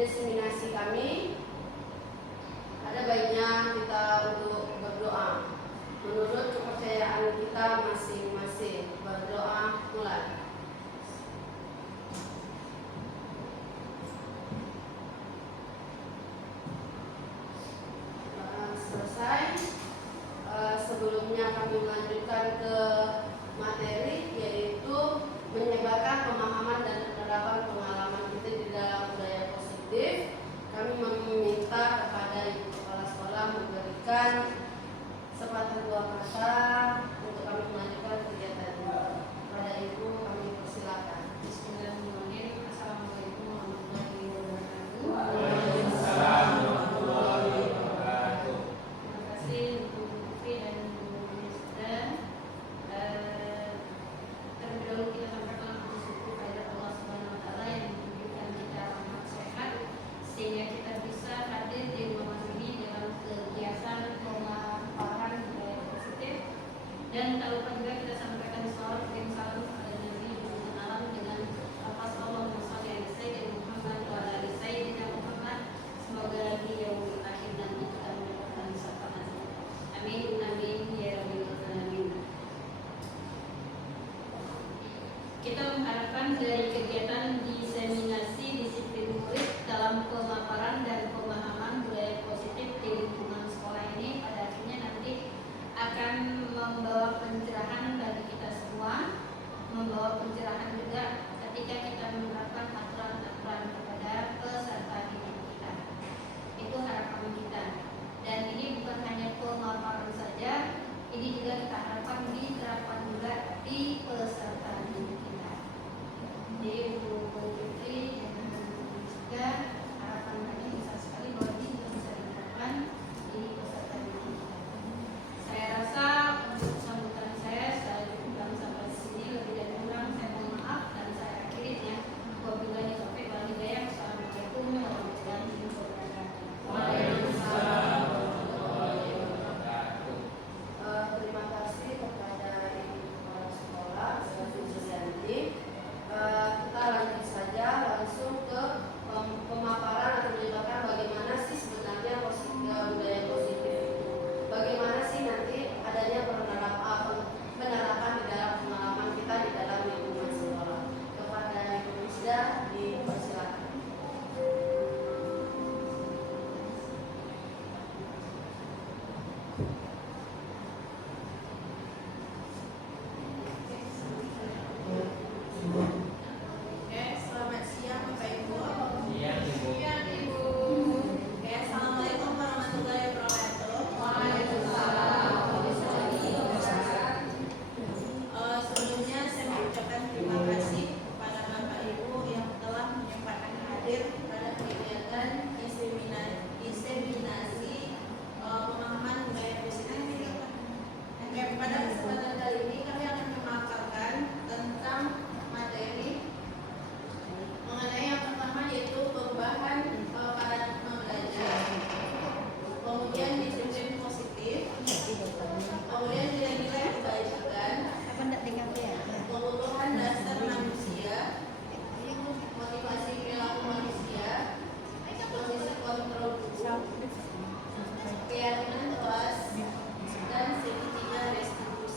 diseminasi kami, ada baiknya kita untuk berdoa menurut kepercayaan kita masing-masing. Berdoa mulai. Selesai. Sebelumnya kami melanjutkan ke materi, yaitu menyebarkan pemahaman dan penerapan pengalaman kita di dalam budaya positif. Kami meminta kepada Ibu Kepala Sekolah memberikan sepatah dua kata untuk kami melanjutkan kegiatan ini. Kepada Ibu kami persilakan. Bismillahirrahmanirrahim. Assalamualaikum warahmatullahi wabarakatuh. Waalaikumsalam warahmatullahi wabarakatuh. Terima kasih untuk Bu Putri dan Bu Minister. Terlebih dahulu kita sampaikan puji syukur kepada Allah Subhanahu wa taala yang memberikan kita amat sehat sehingga kita bisa hadir di ruangan ini dalam kegiatan pemaparan budaya positif. Dan tak lupa juga kita sampaikan salawat dan salam kepada Nabi Muhammad dengan lafaz Allahumma shalli ala sayyidina Muhammad wa ala ali sayyidina Muhammad. Semoga di yaumul akhir nanti kita mendapatkan syafaatnya. Amin amin ya rabbal alamin. Kita mengharapkan dari kegiatan diseminasi disiplin murid dalam pemaparan dan pemahaman budaya positif di lingkungan sekolah ini pada akhirnya nanti akan membawa pencerahan bagi kita semua, membawa pencerahan juga ketika kita menerapkan aturan-aturan kepada peserta didik kita. Itu harapan kita. Dan ini bukan hanya pemaparan saja, ini juga kita harapkan diterapkan juga di peserta didik kita. Jadi Bu Putri dan juga harapan kami bisa sekali bahwa ini juga bisa diterapkan di peserta didik kita. Saya rasa untuk sambutan saya cukupkan sampai di sini. Lebih dan kurang saya mohon maaf dan saya akhiri dengan wabillahi taufiq wal hidayah. Assalamualaikum warahmatullahi wabarakatuh. Waalaikumsalam warahmatullahi wabarakatuh. Terima kasih kepada Ibu Kepala Sekolah Sri Sulianti. Kita lanjut saja langsung ke pemaparan atau menjelaskan bagaimana sih sebenarnya budaya positif itu. Bagaimana sih nanti adanya penerapan di dalam pengalaman kita di dalam lingkungan sekolah. Kepada Ibu Misda dipersilakan. Selamat siang Bapak Ibu. Siang Ibu. Siang Ibu. Assalamualaikum warahmatullahi wabarakatuh. Sebelumnya saya mengucapkan terima kasih kepada Bapak Ibu yang telah menyempatkan hadir pada kegiatan diseminasi pemahaman budaya positif. Pada kesempatan kali ini kami akan memaparkan tentang materi mengenai yang pertama yaitu perubahan paradigma belajar, kemudian disiplin positif, kemudian nilai-nilai kebaikan, kebutuhan dasar manusia, motivasi perilaku manusia, posisi kontrol guru, keyakinan kelas, dan segitiga restitusi.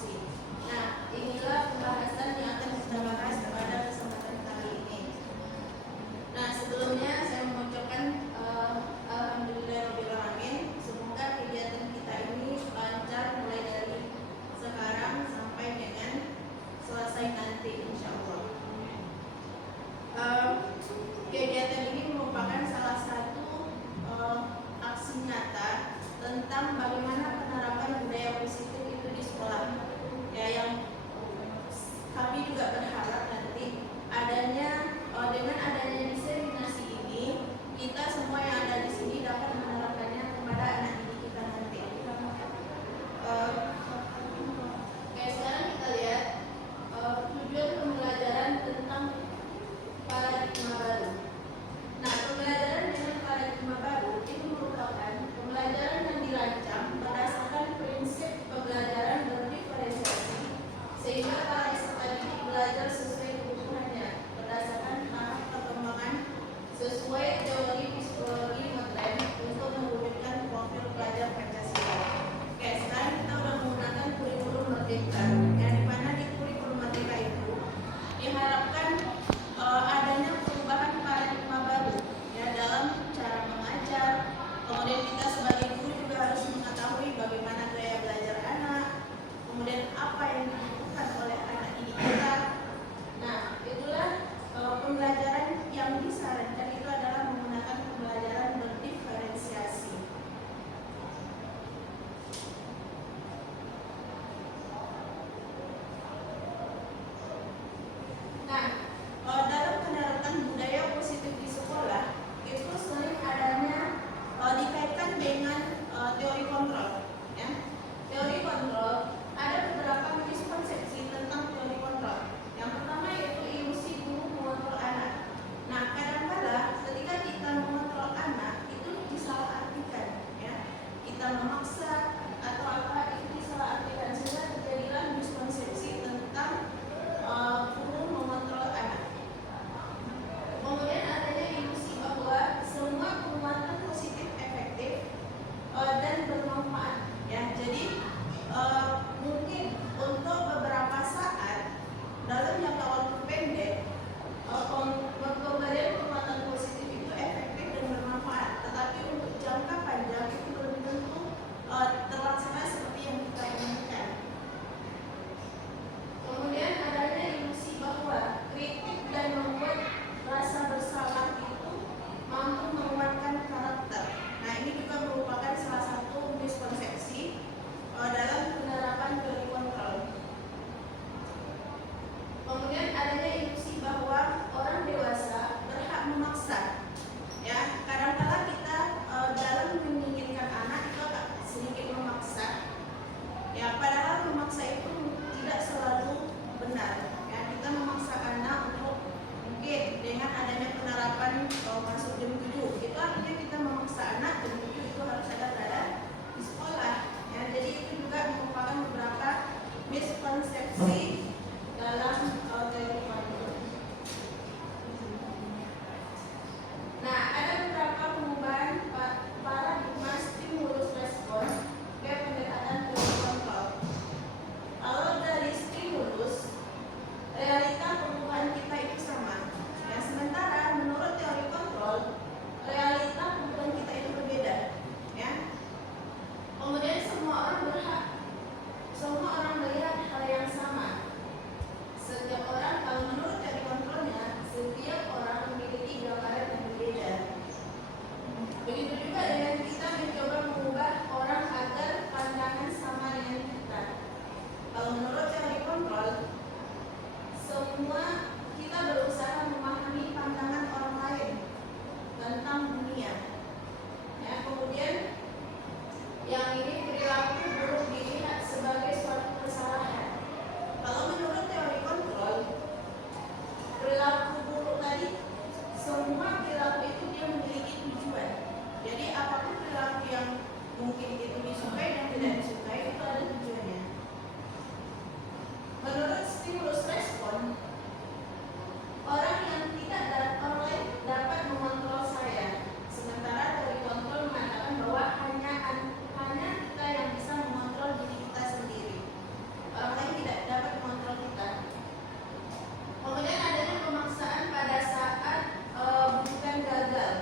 stimulus respon, orang lain dapat mengontrol saya. Sementara dari kontrol mengatakan bahwa hanya kita yang bisa mengontrol diri kita sendiri. Orang lain tidak dapat mengontrol kita. Kemudian adanya pemaksaan pada saat bukan gagal.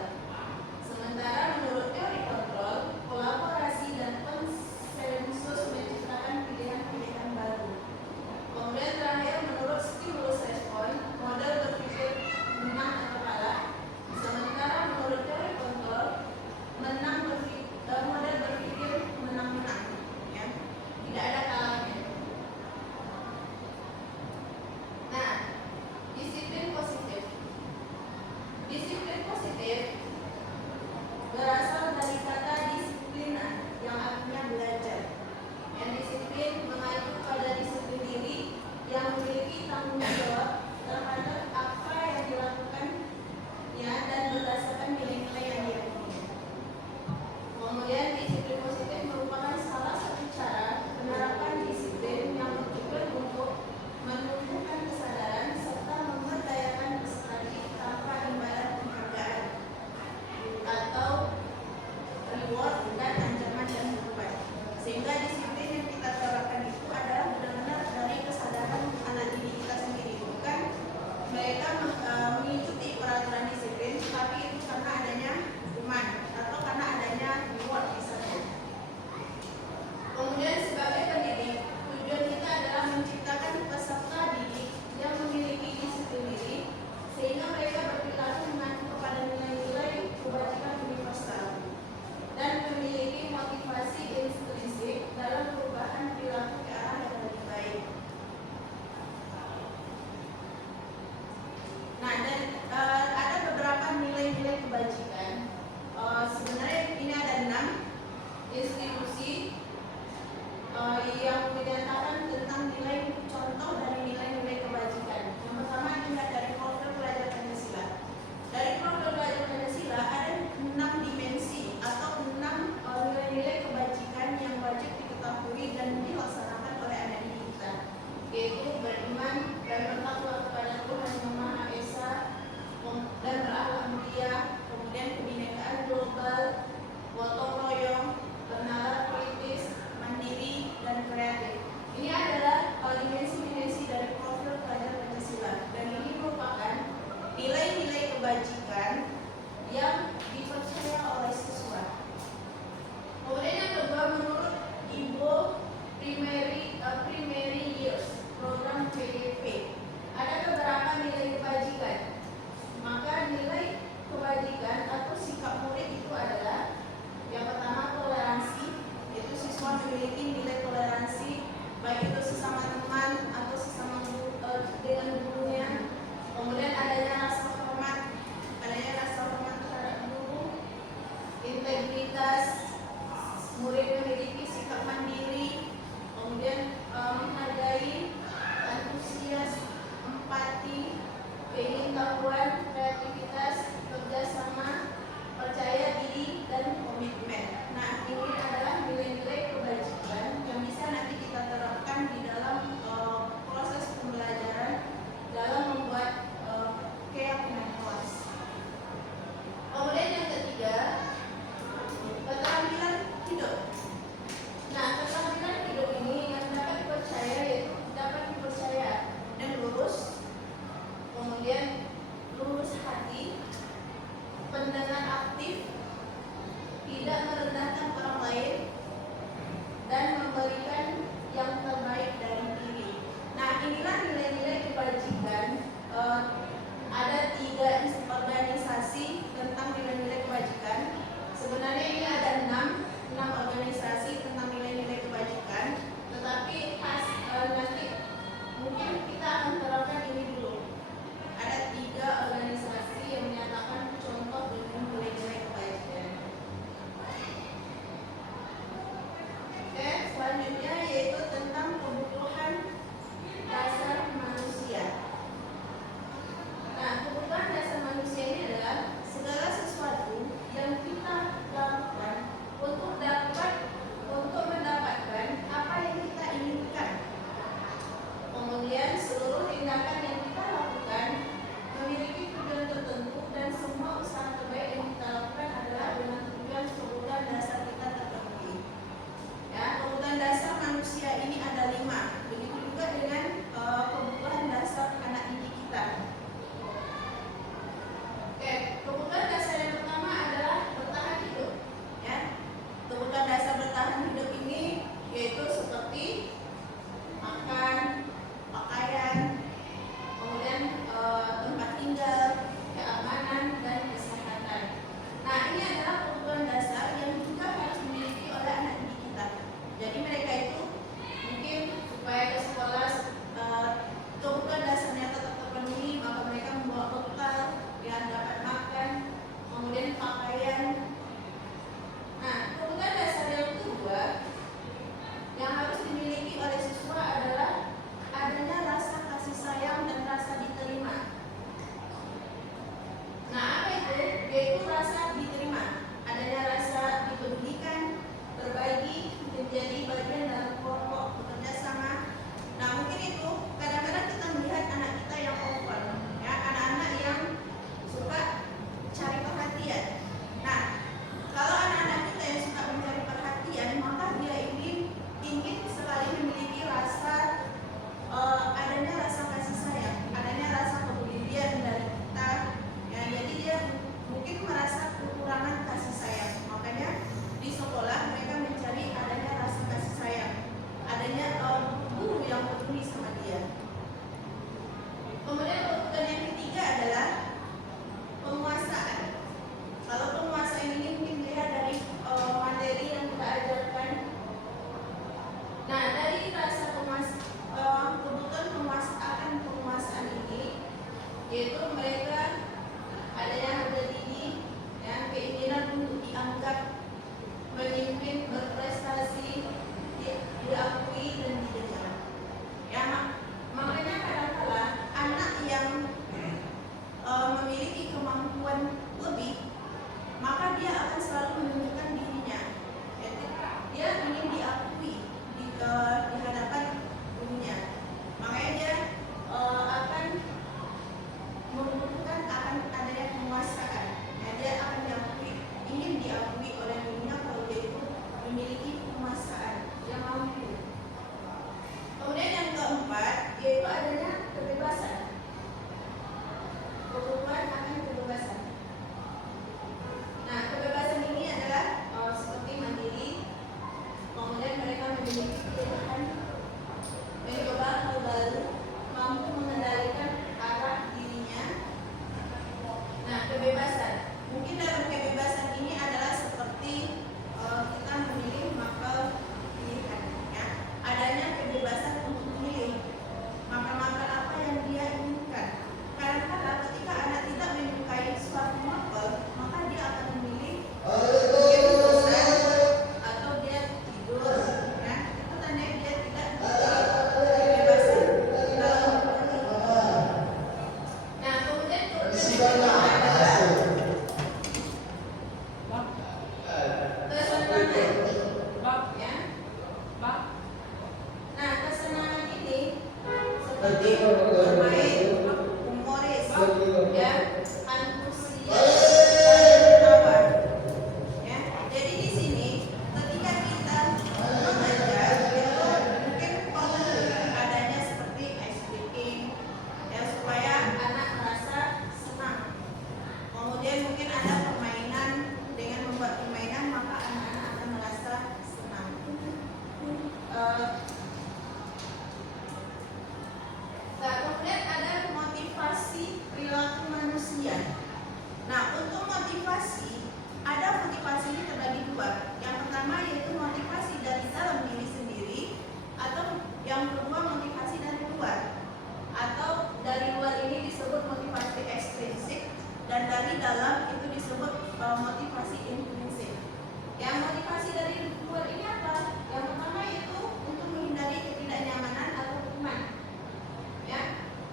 Sementara menurut teori kontrol, kolaborasi dan konsensus menciptakan pilihan-pilihan baru. Kemudian terakhir yaitu adanya kebebasan. Kebutuhan akan kebebasan. Nah, kebebasan ini adalah seperti mandiri, kemudian mereka memiliki pilihan, mencoba hal baru, mampu mengendalikan arah dirinya. Nah, kebebasan. Mungkin dalam kebebasan ini adalah seperti kita memilih maka pilihan, ya. Adanya kebebasan untuk memilih makan apa yang dia inginkan. Kadang-kadang ketika anak tidak menyukai suatu makan, maka dia akan memilih mungkin bosan atau dia tidur, ya. Itu tandanya dia tidak memiliki kebebasan dalam memilih. Nah, kemudian adalah kesenangan, ya. Nah, kesenangan ini seperti bermain, humoris, ya, antusias, dan ya. Jadi di sini ketika kita mengajar, itu mungkin perlu adanya seperti ice breaking, ya, supaya anak merasa senang. Kemudian mungkin ada permainan, dengan membuat permainan maka anak-anak akan merasa senang. Nah, kemudian ada motivasi perilaku manusia. Nah, untuk motivasi, ada motivasi ini terbagi dua. Yang pertama yaitu motivasi dari dalam diri sendiri, atau yang kedua motivasi dari luar. Atau dari luar ini disebut motivasi ekstrinsik, dan dari dalam itu disebut motivasi intrinsik. Yang motivasi dari luar ini apa? Yang pertama yaitu untuk menghindari ketidaknyamanan atau hukuman, ya.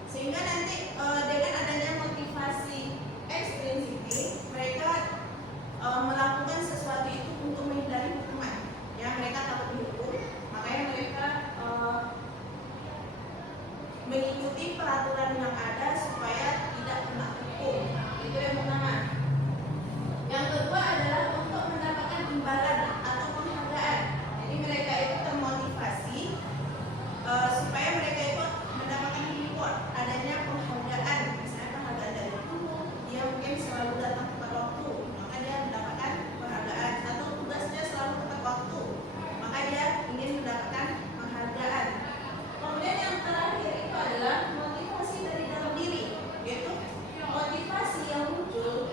Sehingga nanti dengan adanya motivasi ekstrinsik ini, mereka melakukan sesuatu itu untuk menghindari hukuman, ya. Mereka takut dihukum, makanya mereka mengikuti peraturan yang ada supaya tidak kena hukum. Itu yang pertama. Yang kedua adalah untuk mendapatkan imbalan atau penghargaan. Jadi mereka itu termotivasi supaya mereka itu mendapatkan reward, adanya penghargaan. Misalnya penghargaan dari guru, dia mungkin selalu datang tepat waktu, maka dia mendapatkan penghargaan. Atau tugasnya selalu tepat waktu, maka dia ingin mendapatkan penghargaan. Kemudian yang terakhir itu adalah motivasi dari dalam diri, yaitu motivasi yang muncul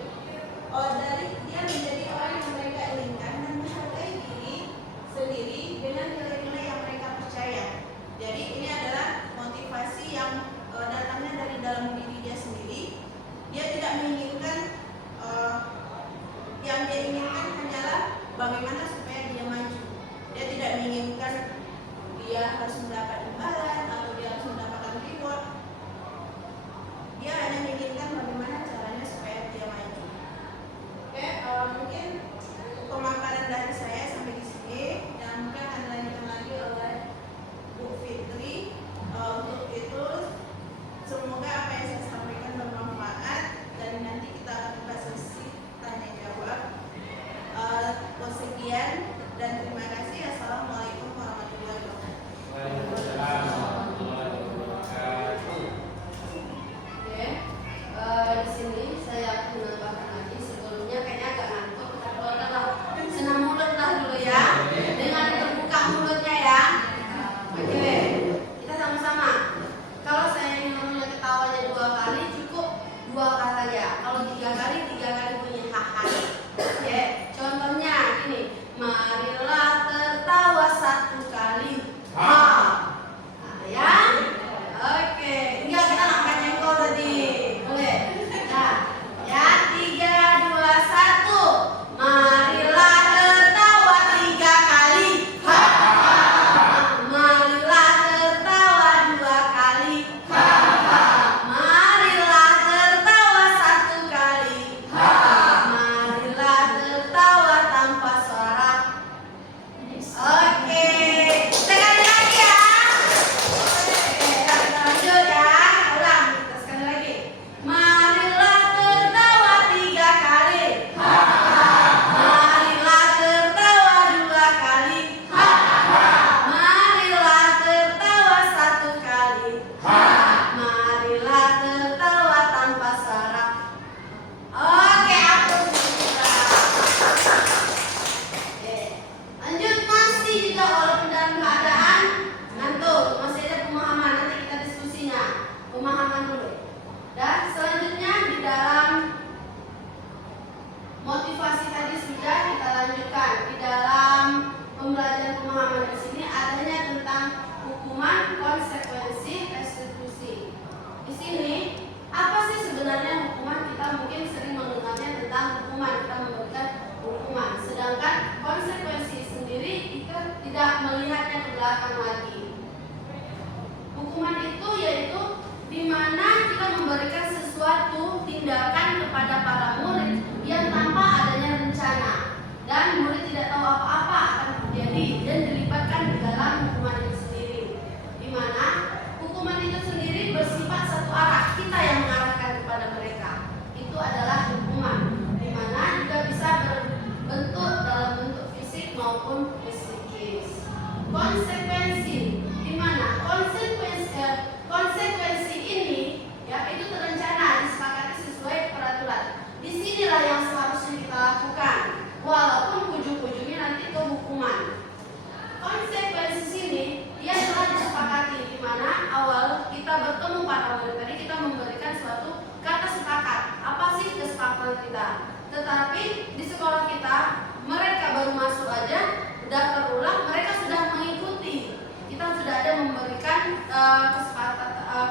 para murid tadi kita memberikan suatu kata sepakat. Apa sih kesepakatan kita? Tetapi di sekolah kita mereka baru masuk aja daftar ulang, mereka sudah mengikuti. Kita sudah ada memberikan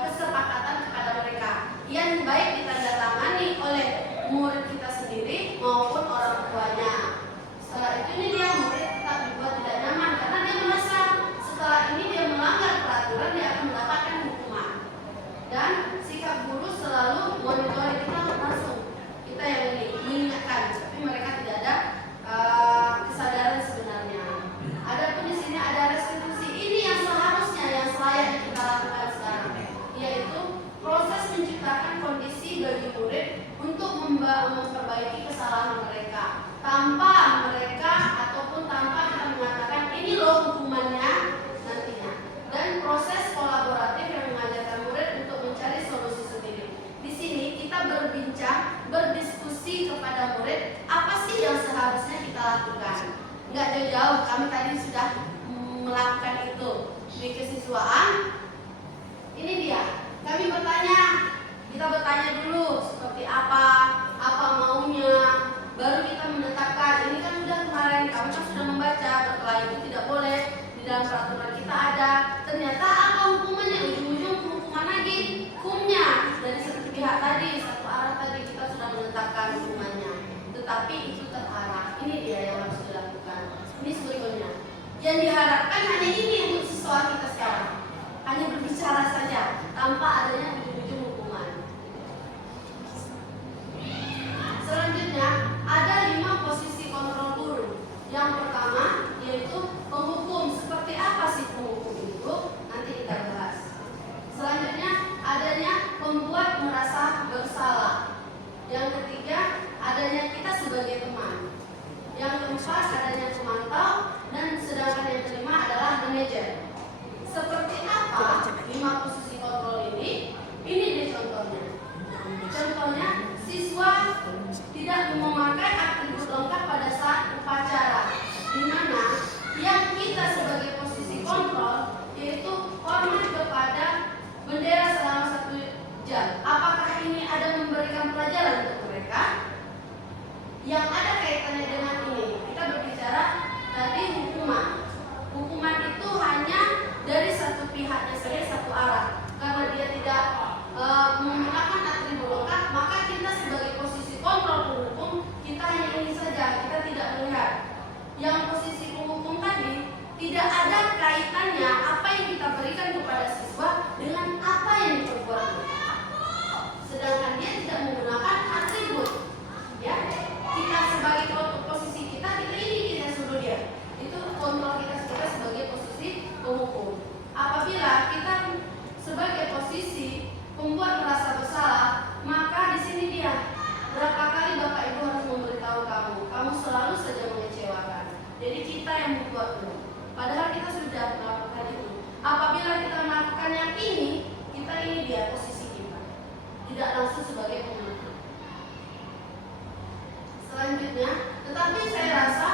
kesepakatan kepada mereka yang baik ditandatangani oleh murid kita sendiri maupun orang tuanya. Setelah itu ini dia murid tetap dibuat tidak nyaman karena dia merasa setelah ini dia melanggar peraturan, dia akan mendapatkan hukuman. Dan sikap guru selalu monitor kita langsung. Kita yang ini mengingatkan, tapi mereka tidak ada kesadaran sebenarnya. Adapun di sini ada restitusi. Ini yang seharusnya yang selayaknya kita lakukan sekarang, yaitu proses menciptakan kondisi bagi murid untuk memperbaiki kesalahan mereka tanpa mereka ataupun tanpa kita mengatakan ini loh hukumannya nantinya. Dan proses kolaboratif yang mengajarkan murid untuk mencari solusi sendiri. Di sini kita berbincang, berdiskusi kepada murid apa sih yang seharusnya kita lakukan. Nggak jauh-jauh, kami tadi sudah melakukan itu di kesiswaan. Ini dia, kami bertanya, kita bertanya dulu seperti apa maunya, baru kita menetapkan. Ini kan udah kemarin, kamu kan sudah membaca bahwa itu tidak boleh, di dalam peraturan kita ada. Ternyata apa hukumannya, ujung-ujung hukuman lagi, hukumnya dari satu pihak tadi, satu arah tadi kita sudah menetapkan hukumannya, tetapi itu terarah. Ini dia yang harus dilakukan. Ini sebetulnya yang diharapkan hanya ini untuk siswa kita sekarang, hanya berbicara saja tanpa adanya ujung-ujung hukuman. Selanjutnya ada 5 posisi kontrol guru. Yang pertama yaitu penghukum. Seperti apa sih penghukum itu? Nanti kita bahas. Selanjutnya adanya pembuat merasa bersalah. Yang ketiga adanya kita sebagai teman. Yang keempat adanya pemantau, dan sedangkan yang kelima adalah manajer. Seperti apa 5 posisi kontrol ini? Ini dia contohnya. Contohnya siswa tidak memakai atribut lengkap pada saat upacara, di mana yang kita sebagai posisi kontrol yaitu hormat kepada bendera selama 1 jam. Apakah ini ada memberikan pelajaran untuk mereka? Yang ada kaitannya dengan ini, kita berbicara tadi hukuman. Hukuman itu hanya dari satu pihaknya saja, satu arah. Karena dia tidak menggunakan atribut lengkap, maka kita sebagai posisi kontrol penghukum, kita hanya ini saja, kita tidak melihat. Yang posisi penghukum tadi tidak ada kaitannya apa yang kita berikan kepada siswa dengan apa yang diperbuat. Sedangkan dia tidak menggunakan atribut. Ya, kita sebagai posisi kita ini kita suruh dia. Itu kontrol kita sebagai posisi penghukum. Apabila kita sebagai posisi pembuat merasa bersalah, maka di sini dia berapa kali Bapak Ibu harus memberitahu kamu selalu saja mengecewakan. Jadi kita yang membuat itu. Padahal kita sudah melakukan itu. Apabila kita melakukan yang ini, kita ini dia posisi kita. Tidak langsung sebagai penghukum. Selanjutnya, tetapi saya rasa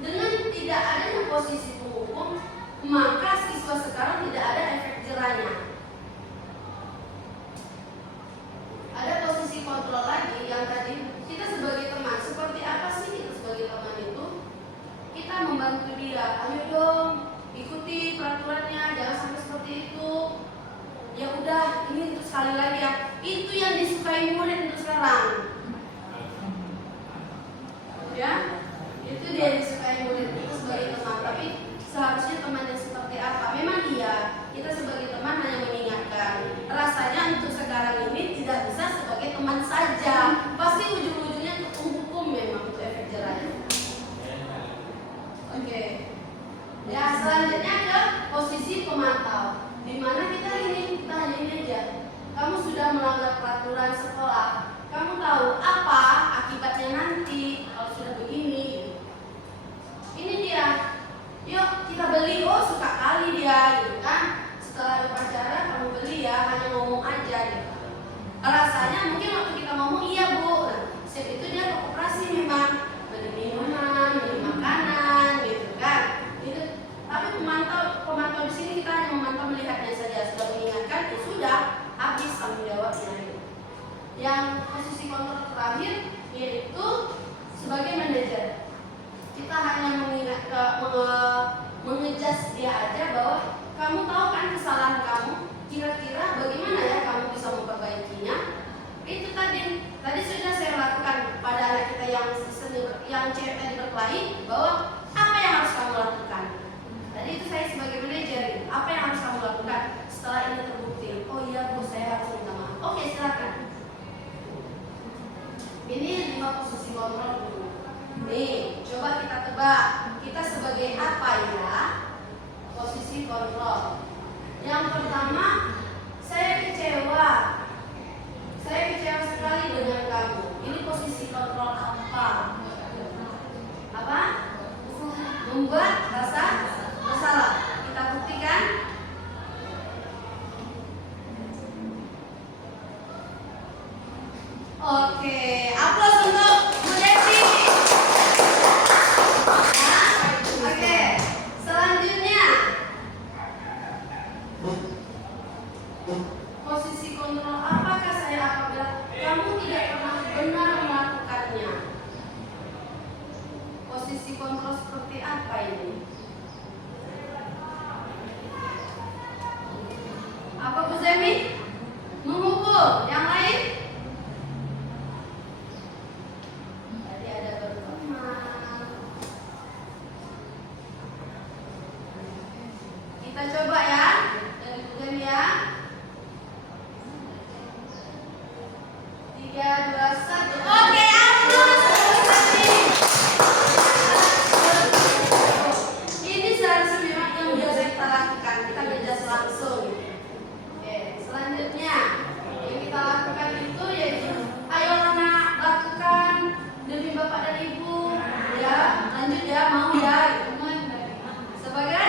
dengan tidak adanya posisi penghukum, maka siswa sekarang tidak ada efek jerahnya. Ada posisi kontrol lagi yang tadi kita sebagai teman. Seperti apa sih kita sebagai teman itu? Kita membantu dia, ayo dong ikuti peraturannya, jangan sampai seperti itu. Ya udah, ini untuk sekali lagi ya. Itu yang disukai murid untuk sekarang. Ya, itu dia yang disukai murid itu sebagai teman. Tapi seharusnya teman yang seperti apa? Memang iya, kita sebagai teman hanya mengingatkan. Rasanya untuk sekarang ini tidak bisa sebagai teman saja. Pasti ujung-ujungnya untuk menghukum memang untuk efek jerahnya. Oke. Ya, selanjutnya ke posisi pemantau. Di mana kita hanya ini aja. Kamu sudah melanggar peraturan sekolah. Kamu tahu apa akibatnya nanti kalau sudah begini. Ini dia. Yuk kita beli. Oh suka kali dia, gitu kan. Setelah upacara kamu beli ya, hanya ngomong aja gitu. Rasanya mungkin waktu kita ngomong iya bu. Nah, saat itu dia ke koperasi memang beli minuman, beli makanan, gitu kan. Itu. Tapi pemantau di sini kita hanya memantau melihatnya saja. Sudah mengingatkan, ya sudah. yang cewek tadi berkelahi bahwa apa yang harus kamu lakukan. Tadi itu saya sebagai manajer, apa yang harus kamu lakukan setelah ini terbukti? Oh iya Bu, saya harus minta maaf. Oke, silakan. Ini 5 posisi kontrol dulu. Nih, coba kita tebak. Kita sebagai apa ya? Posisi kontrol. Yang pertama, saya kecewa. Saya kecewa sekali dengan kamu. Ini posisi kontrol apa? Apa? Membuat rasa bersalah. Kita buktikan. Oke, aplaus untuk Bu Desi. Nah, oke, selanjutnya posisi kontrol apakah saya apabila kamu tidak pernah benar melakukannya? Posisi kontrol seperti apa ini? Apa Bu Zemi? Memukul. Yang lain? Tadi ada berteman. Kita coba ya dari Bu Zemi ya. 3, 2, 1. Oke, aplaus. Ini seharusnya memang yang biasa kita lakukan. Kita ngejas langsung. Oke, selanjutnya yang kita lakukan itu yaitu ayo anak lakukan demi Bapak dan Ibu. Ya, lanjut ya, mau ya. Sebagai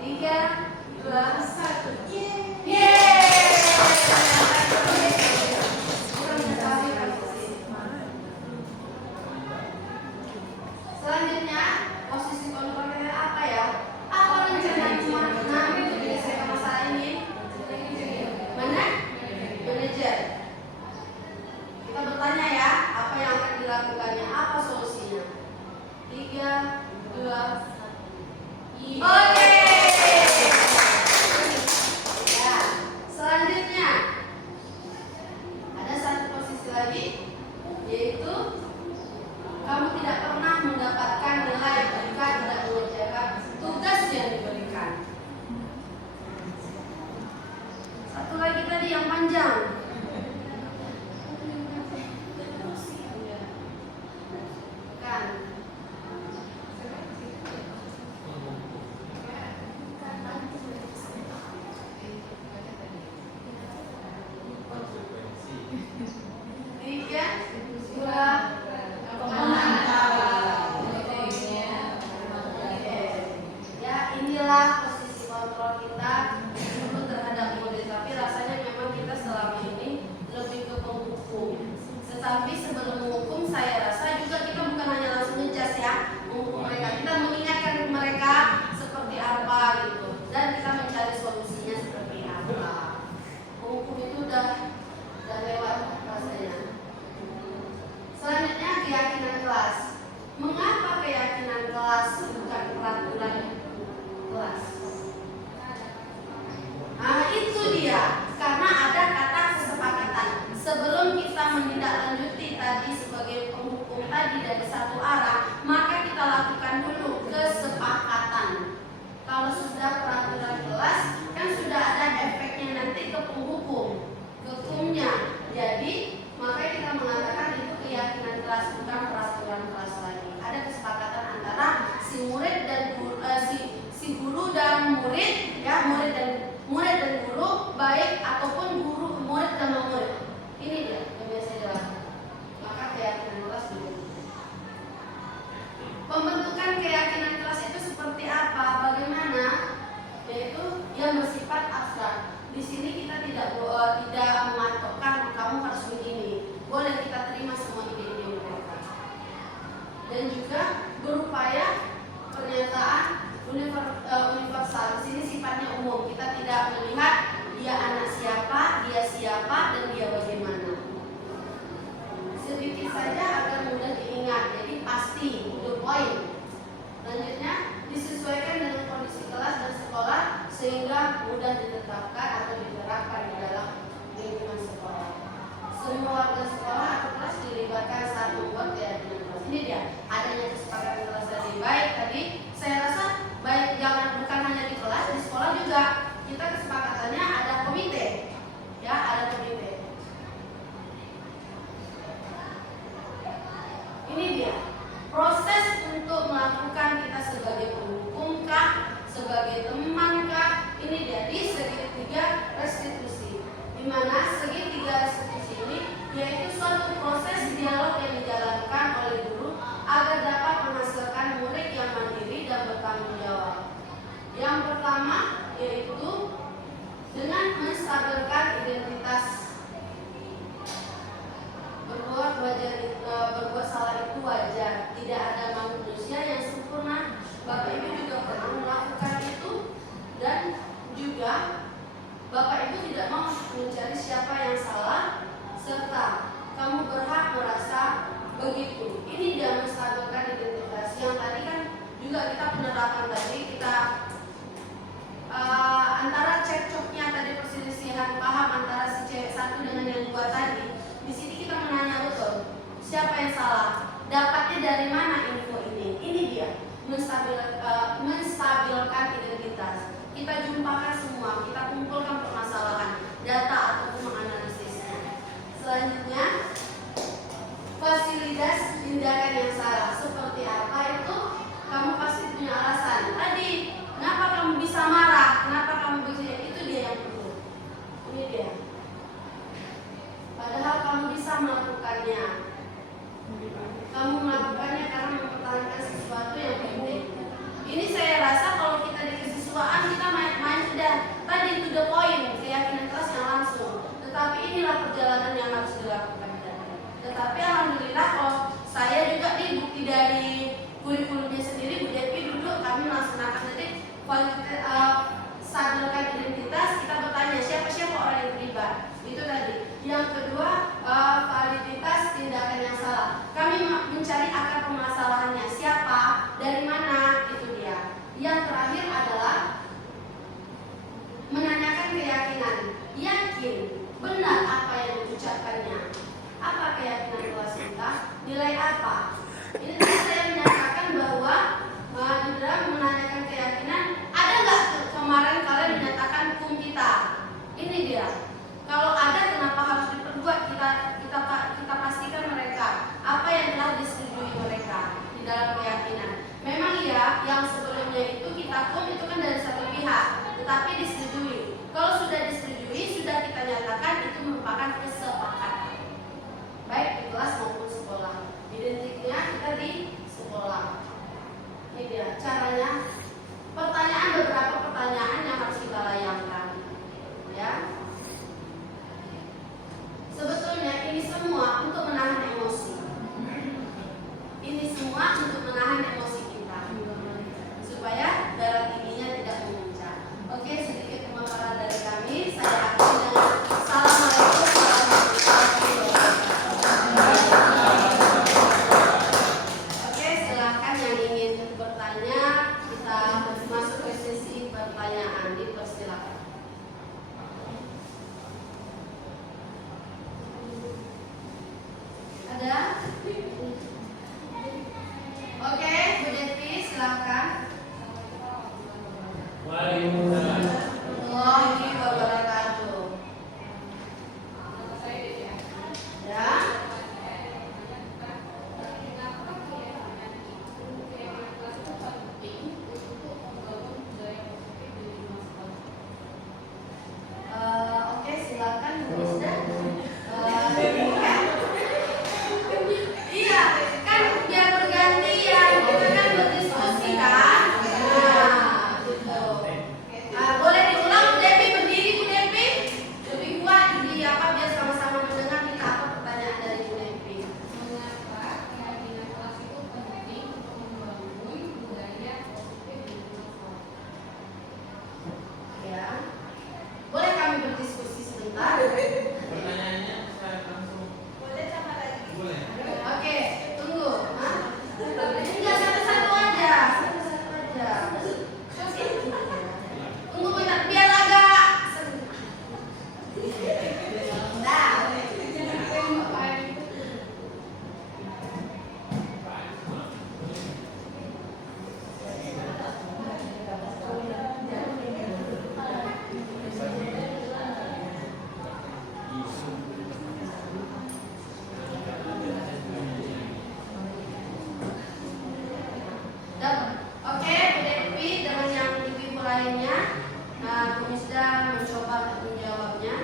3, 2, 1. Selanjutnya, posisi kontrolnya apa ya? Apa rencananya nanti untuk menyelesaikan masalah ini? Mana? Manajer. Kita bertanya ya, apa yang akan dilakukannya? Apa solusinya? 3, 2, oke. Ya, selanjutnya ada satu posisi lagi, yaitu kamu tidak pernah mendapatkan nilai jika tidak mengerjakan tugas yang diberikan. Satu lagi tadi yang panjang. Kan. Tiga, dua, ya, inilah posisi kontrol kita dulu terhadap model. Tapi rasanya memang kita selama ini lebih ke penghukum. Tetapi sebelum menghukum, saya rasa juga kita bukan hanya langsung ngejudge ya, menghukum mereka. Kita mengingatkan mereka seperti apa gitu, dan kita mencari solusinya seperti apa. Menghukum itu udah lewat rasanya. Selanjutnya keyakinan kelas. Mengapa keyakinan kelas bukan peraturan kelas? Nah, itu dia. Karena ada kata kesepakatan. Sebelum kita menindaklanjuti tadi sebagai penghukum tadi dari satu arah, maka kita lakukan dulu kesepakatan. Kalau sudah peraturan kelas, kan sudah ada efeknya nanti ke penghukum, ke hukumnya. Jadi makanya kita mengatakan itu keyakinan kelas, bukan peraturan kelas lagi. Ada kesepakatan antara si murid dan guru, si guru dan murid, ya, murid dan guru, baik ataupun guru murid dan murid. Ini dia yang biasa dilakukan. Maka keyakinan kelas dulu. Pembentukan keyakinan kelas itu seperti apa? Bagaimana? Yaitu yang bersifat abstrak. Di sini kita tidak mematokkan kamu harus begini. Boleh kita terima semua ide-ide mereka. Dan juga berupaya pernyataan universal. Di sini sifatnya umum. Kita tidak melihat dia anak siapa, dia siapa, dan dia bagaimana. Sedikit saja agar mudah diingat. Jadi pasti, to point. Selanjutnya disesuaikan dengan kondisi kelas dan sekolah sehingga mudah ditetapkan atau diterapkan di dalam lingkungan sekolah. semua warga sekolah atau kelas dilibatkan saat membuat keyakinan kelas. Ini dia adanya kesepakatan kelas tadi. Baik, tadi saya rasa baik bukan hanya di kelas, di sekolah juga kita kesepakatannya ada komite, ya ada komite. Ini dia proses untuk melakukan kita sebagai pendukung kah, sebagai teman kah. Ini dia di segitiga restitusi, di mana segitiga restitusi ini yaitu suatu proses dialog yang dijalankan oleh guru agar dapat menghasilkan murid yang mandiri dan bertanggung jawab. Yang pertama yaitu dengan menstabilkan identitas. Berbuat salah itu wajar, tidak ada manusia yang sempurna. Bapak Ibu juga pernah melakukan itu, dan juga Bapak Ibu tidak mau mencari siapa yang salah, serta kamu berhak merasa begitu. Ini dia menstabilkan identitas. Yang tadi kan juga kita penerapan tadi, kita antara cekcoknya tadi perselisihan paham antara si cewek satu dengan yang dua tadi. Di sini kita menanya betul siapa yang salah, dapatnya dari mana info ini. Ini dia menstabilkan identitas. Kita jumpakan semua, kita kumpulkan permasalahan, data ataupun menganalisisnya. Selanjutnya, fasilitas tindakan yang salah. Seperti apa itu? Kamu pasti punya alasan. Tadi, kenapa kamu bisa marah? Kenapa kamu begini? Itu dia yang perlu. Ini dia. Padahal kamu bisa melakukannya. Kamu melakukannya karena mempertahankan sesuatu yang penting. Ini saya rasa kalau kita di kesiswaan kita main-main sudah tadi to the point, keyakinan kelas yang langsung. Tetapi inilah perjalanan yang harus dilakukan. Tetapi alhamdulillah kalau saya juga nih bukti dari kurikulumnya sendiri, Bu Devi duduk kami melaksanakan tadi stabilkan identitas. Kita bertanya siapa orang yang terlibat. Itu tadi. Yang kedua, validitas tindakan yang salah. Kami mencari akar permasalahannya, siapa, dari mana, itu dia. Yang terakhir adalah menanyakan keyakinan. Yakin benar apa yang diucapkannya. Apa keyakinan kelas kita? Nilai apa? Ini tadi saya menyatakan bahwa di dalam menanyakan keyakinan, ada nggak kemarin kalian menyatakan hukum kita? Ini dia. Kalau ada, kenapa harus diperbuat? Kita pastikan mereka apa yang telah disetujui mereka di dalam keyakinan. Memang ya, yang sebelumnya itu kita itu kan dari satu pihak, tetapi disetujui. Kalau sudah disetujui, sudah kita nyatakan itu merupakan kesepakatan, baik di kelas maupun sekolah. Identiknya kita di sekolah. Ini dia caranya. Beberapa pertanyaan yang harus kita layangkan, ya. Sebetulnya ini semua untuk menahan emosi. Ini semua untuk menahan emosi kita, supaya darah tingginya tidak memuncak. Oke, sedikit pemaparan dari kami. Saya akhiri dengan Assalamualaikum warahmatullahi wabarakatuh. Oke, silakan yang ingin bertanya, kita masuk ke sesi pertanyaan. Dipersilakan. Ada? Oke, Bu Devi, silakan. Waalaikumsalam. Warahmatullahi wabarakatuh. Ya. Oke, silakan Bu Isda. Iya, kan biar bergantian, kita kan berdiskusi kan. Nah, gitu. Boleh diulang Bu Devi, berdiri Bu Devi. Lebih kuat di biar sama-sama mendengar kita apa pertanyaan dari Bu Devi. Mengapa keyakinan kelas itu penting untuk membangun budaya positif di sekolah? Ya. Boleh kami berdiskusi sebentar? Pertanyaannya saya langsung. Boleh sama lagi? Boleh. Oke, tunggu. Hah? Enggak, satu-satu aja. Satu-satu aja. Tunggu bentar, biar agak. Nah, Misda mencoba menjawabnya.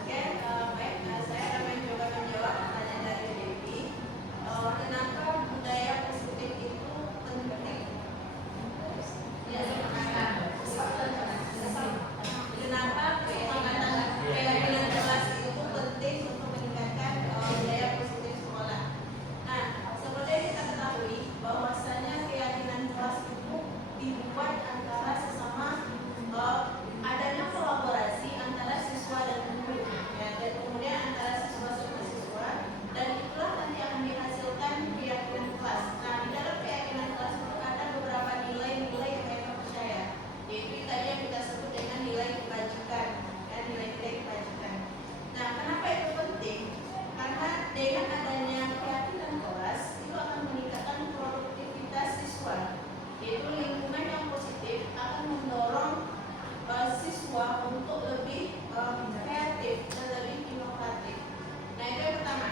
Oke, baik. Saya akan mencoba menjawab pertanyaan dari Devi. Kenapa budaya positif itu penting? Ya, kenapa keyakinan kelas itu penting untuk meningkatkan budaya positif sekolah? Nah, seperti yang kita ketahui bahwasanya keyakinan kelas itu dibuat antara sesama adanya kolaborasi antara siswa dan guru, ya, dan kemudian antara siswa sama siswa, dan itulah nanti akan dihasilkan keyakinan kelas. Nah, di dalam keyakinan kelas itu ada beberapa nilai-nilai yang mereka percaya, yaitu tadi yang kita sebut dengan nilai kebajikan, ya, nilai-nilai kebajikan. Nah, kenapa itu penting? Karena dengan adanya keyakinan kelas itu akan meningkatkan produktivitas siswa, yaitu lingkungan yang positif akan mendorong siswa untuk lebih kreatif dan lebih inovatif. Nah, itu yang pertama.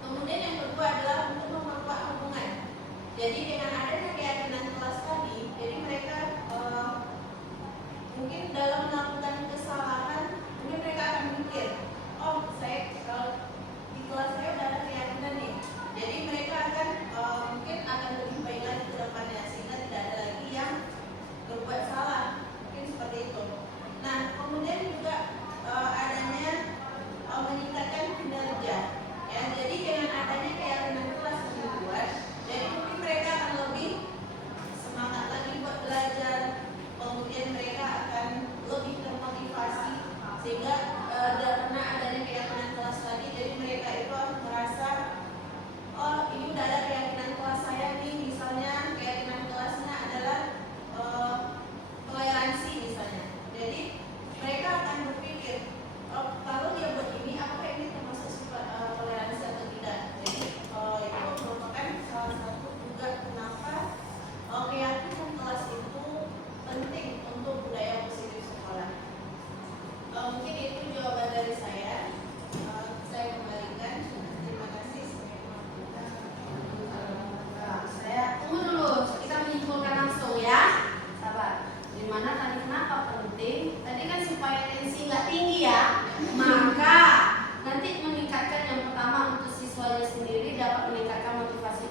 Kemudian yang kedua adalah untuk memperkuat hubungan. Jadi dengan adanya keyakinan kelas tadi, jadi mereka mungkin dalam melakukan kesalahan, mungkin mereka akan mikir, oh saya di kelas saya udah ada keyakinan nih. Jadi mereka akan mungkin akan lebih baik lagi ke depannya, sehingga tidak ada lagi yang berbuat salah. Seperti itu. Nah, kemudian juga adanya meningkatkan kinerja. Ya, jadi dengan adanya keyakinan kelas yang dibuat, jadi mungkin mereka akan lebih semangat lagi buat belajar. Kemudian mereka akan lebih termotivasi, sehingga karena adanya keyakinan kelas tadi, jadi mereka itu merasa, oh ini udah ada keyakinan kelas saya nih. Misalnya keyakinan kelasnya adalah toleransi misalnya. Jadi mereka akan berpikir, oh, kalau dia buat ini, apakah ini termasuk toleransi atau tidak? Jadi itu merupakan salah satu juga kenapa keyakinan kelas itu penting untuk budaya positif sekolah. Mungkin itu jawaban dari saya. Saya kembalikan. Terima kasih. Saya tunggu dulu, kita menyimpulkan langsung ya. Sabar. Dimana tadi kenapa penting? Tadi kan supaya tensi nggak tinggi ya, maka nanti meningkatkan yang pertama untuk siswanya sendiri dapat meningkatkan motivasi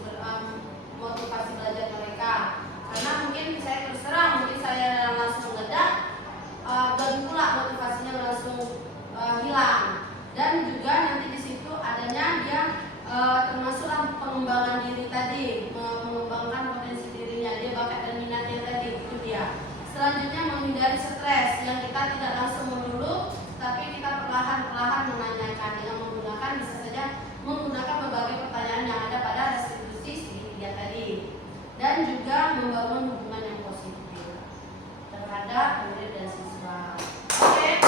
belajar mereka. Karena mungkin saya terserah, mungkin saya langsung meledak, dan pula motivasinya langsung hilang. Dan juga nanti di situ adanya dia termasuklah pengembangan diri tadi, mengembangkan potensi dirinya, dia bakat dan minatnya tadi, itu dia. Selanjutnya menghindari stres yang kita tidak langsung melulu, tapi kita perlahan-perlahan menanyakan dengan menggunakan, bisa saja menggunakan berbagai pertanyaan yang ada pada restitusi segitiga tadi, dan juga membangun hubungan yang positif terhadap murid dan siswa. Oke,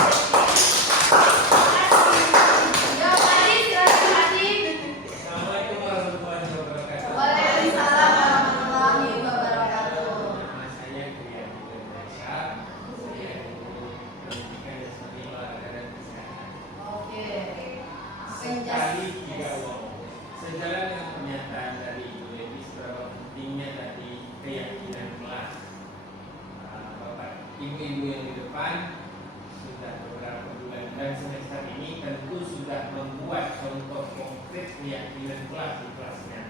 jawab tadi, silakan Hadi. Assalamualaikum warahmatullahi wabarakatuh. Waalaikumsalam warahmatullahi wabarakatuh. Nama saya Gria Indonesia. Saya guru pendidikan dan seni olahraga dan kesehatan. Oke. Sekali tidak uang. Sejalan dengan pernyataan dari Ibu Devi seberapa pentingnya tadi keyakinan kelas. Bapak ibu-ibu yang di depan sudah beberapa bulan dan semester ini tentu sudah membuat contoh konkret keyakinan kelas di kelasnya.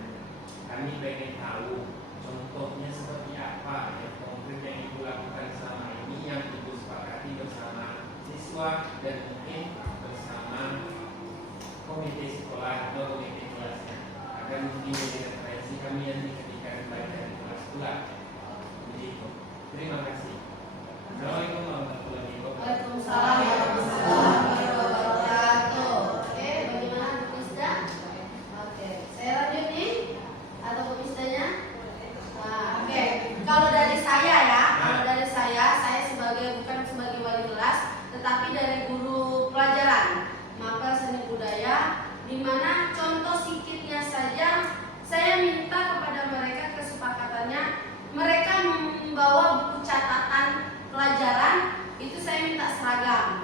Kami pengen tahu contohnya seperti apa yang konkret yang Ibu lakukan selama ini, yang Ibu sepakati bersama siswa dan mungkin bersama komite sekolah atau komite kelasnya, agar mungkin menjadi referensi kami nanti ketika belajar di kelas pula. Begitu. Terima kasih. Assalamualaikum warahmatullahi wabarakatuh. Waalaikumsalam warahmatullahi wabarakatuh. Oke, bagaimana Bu Misda? Oke, saya lanjut nih atau Bu Misdanya? Nah, oke. Kalau dari saya ya, saya bukan sebagai wali kelas, tetapi dari guru pelajaran maka seni budaya, di mana contoh sedikitnya saja saya minta kepada mereka kesepakatannya, mereka membawa buku catatan pelajaran itu saya minta seragam.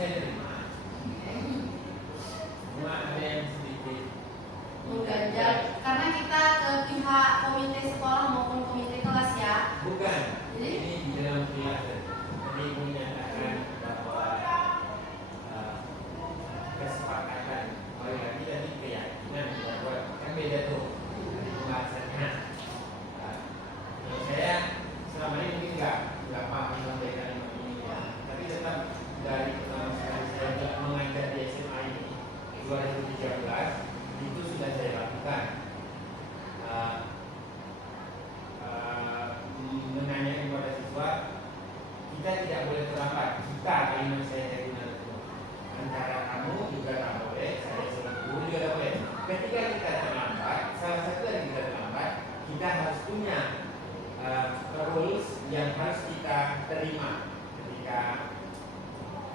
saya terima. Cuma ada yang sedikit mengganjal karena kita ke pihak komite sekolah maupun komite kelas ya. Bukan. Jadi? Ini di dalam kelas tadi menyatakan bahwa kesepakatan kembali lagi tadi keyakinan bahwa kan beda tuh pembahasannya. Saya selama ini mungkin nggak paham sampai kalimat ini ya. Tapi tetap dari pertama sekali saya mengajar di SMA ini 2013 itu sudah saya lakukan. Menanyakan kepada siswa, kita tidak boleh terlambat. Kita kalimat saya gunakan itu antara kamu juga tak boleh, saya sebagai guru juga tak boleh. Ketika kita terlambat, salah satu dari kita terlambat, kita harus punya rules yang harus kita terima ketika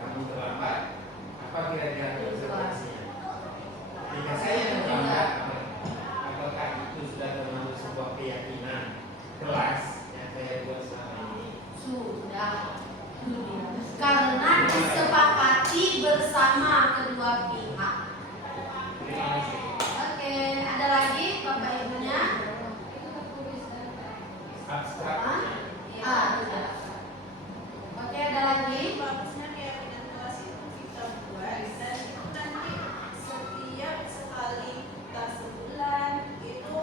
kamu terlambat. Apa kira-kira konsekuensinya? Ketika saya yang terlambat, apakah itu sudah termasuk sebuah keyakinan kelas yang saya buat selama ini? Sudah. Karena disepakati bersama kedua pihak. Terima kasih. Oke, ada lagi Bapak Ibunya? Abstrak. Tidak. Oke, ada lagi? Bagusnya keyakinan kelas itu kita buat dan itu nanti setiap sekali kita sebulan itu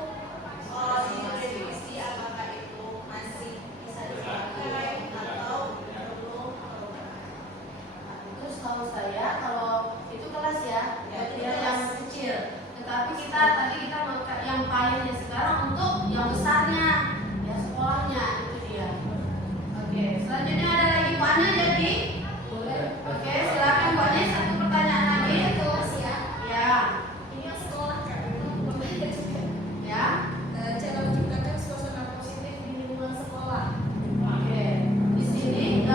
direvisi apakah itu masih bisa dipakai atau belum. Itu setahu saya kalau itu kelas ya, Ya, yang kecil. Tetapi tadi kita yang pilotnya sekarang untuk yang besarnya, ya sekolahnya itu dia. Oke, selanjutnya ada lagi Bu Ana jadi? Boleh. Oke, silakan Bu Ana satu pertanyaan lagi. Kelas ya. Ya, Ini yang sekolah kan, pembelajaran juga. ya. Cara menciptakan suasana positif di lingkungan sekolah. Oke, di sini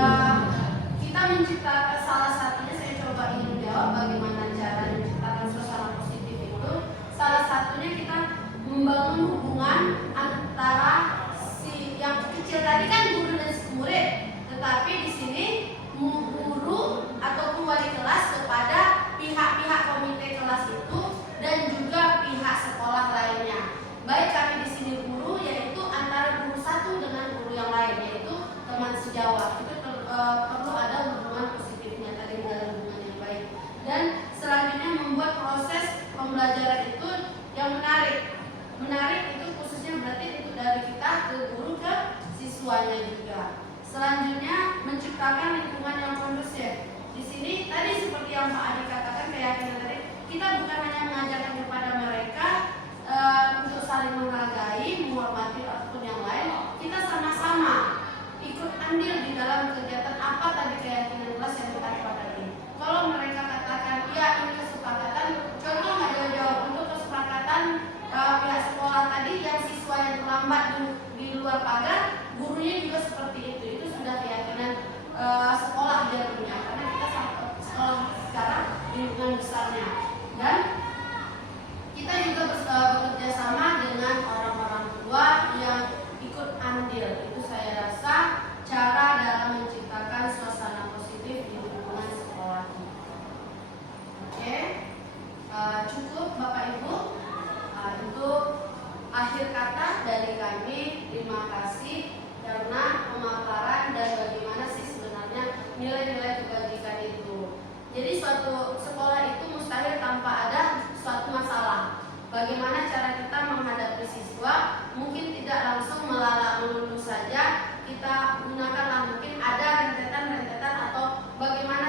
kita menciptakan salah satunya saya coba ingin jawab bagaimana cara menciptakan suasana positif itu. Salah satunya kita membangun hubungan antara si yang kecil tadi kan guru dan murid, tetapi di sini guru ataupun wali kelas kepada pihak-pihak komite kelas itu dan juga pihak sekolah lainnya. Baik kami di sini guru yaitu antara guru satu dengan guru yang lain yaitu teman sejawat itu perlu ada hubungan positifnya tadi dalam hubungan yang baik. Dan selanjutnya membuat proses pembelajaran itu yang menarik itu khususnya berarti itu dari kita ke guru ke siswanya juga. Selanjutnya menciptakan lingkungan yang kondusif. Di sini tadi seperti yang Pak Adi katakan keyakinan tadi kita bukan hanya mengajarkan kepada mereka untuk saling menghargai, menghormati ataupun yang lain, kita sama-sama ikut andil di dalam kegiatan apa tadi keyakinan kelas yang kita sepakati. Kalau mereka katakan ya ini kesepakatan, contoh nggak jauh-jauh untuk kesepakatan pihak sekolah tadi yang siswa yang terlambat di luar pagar, gurunya juga seperti itu. Itu sudah keyakinan sekolah dia punya, karena kita sekolah sekarang di lingkungan besarnya. Dan kita juga bekerja sama dengan orang-orang tua yang ikut andil. Itu saya rasa cara dalam menciptakan suasana positif di lingkungan sekolah. Oke, cukup Bapak Ibu. Untuk akhir kata dari kami, terima kasih karena pemaparan dan bagaimana sih sebenarnya nilai-nilai kebajikan itu. Jadi suatu sekolah itu mustahil tanpa ada suatu masalah. Bagaimana cara kita menghadapi siswa? Mungkin tidak langsung melulu saja. Kita gunakanlah mungkin ada rentetan-rentetan atau bagaimana